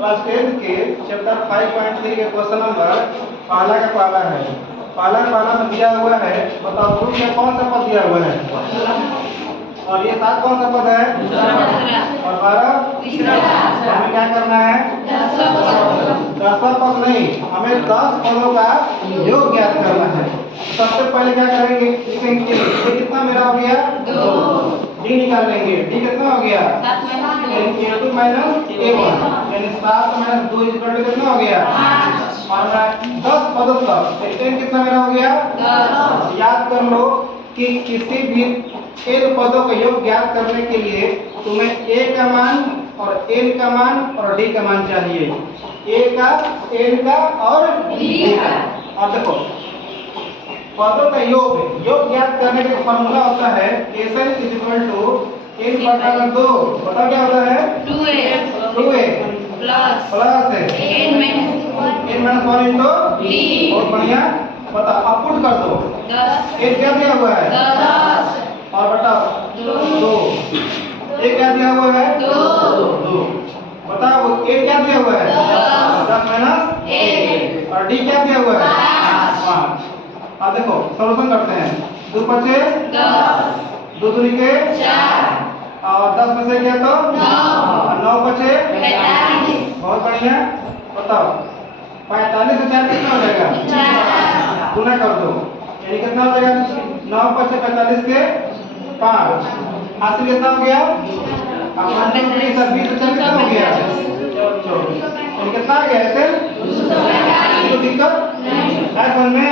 Class 10 के chapter 5.3 के question number पहला का पहला है। पहला में दिया हुआ है, बताओ ग्रुप में कौन सा पद दिया हुआ है और ये 7 कौन सा पद है और 12 तीसरा। हमें क्या करना है? 10 पद नहीं, हमें 10 पदों का योग ज्ञात करना है। सबसे पहले क्या करेंगे, लिखेंगे ये कितना मेरा हो गया 2, डी निकाल लेंगे। डी कितना हो गया 7 माइनस a1 यानी 7 माइनस 2 कितना हो गया 5 और 10 पदों तक 10 कितना मेरा हो गया 10। याद कर लो कि किसी भी n पदों का योग ज्ञात करने के लिए तुम्हें a का मान और n का मान और d का मान चाहिए। a का, n का और d का। और देखो पदों का योग ज्ञात करने का फॉर्मूला होता है Sn = n बटा 2। बताओ क्या होता है 2a plus n minus 1 into d। बहुत बढ़िया। बताओ अब पुट कर दो 10। n क्या दिया हुआ है 10 और बताओ 2। a क्या दिया हुआ है 2। बताओ a क्या दिया हुआ है 10 माइनस 1 और d क्या दिया हुआ है 5। अब देखो सॉल्यूशन करते हैं। 2 बचे 10, 2 दूनी के 4 और 10 में से क्या तो 9 बचे 45। बहुत बढ़िया। बताओ 45 से 4 कितना हो जाएगा 4। गुना कर दो यानी कितना हो जाएगा 9 बचे 45 के 5 हासिल कितना हो गया अब 20 से 4 कितना हो गया 24। यानी कितना आ गया ऐसे? कोई दिक्कत नहीं है समझ में?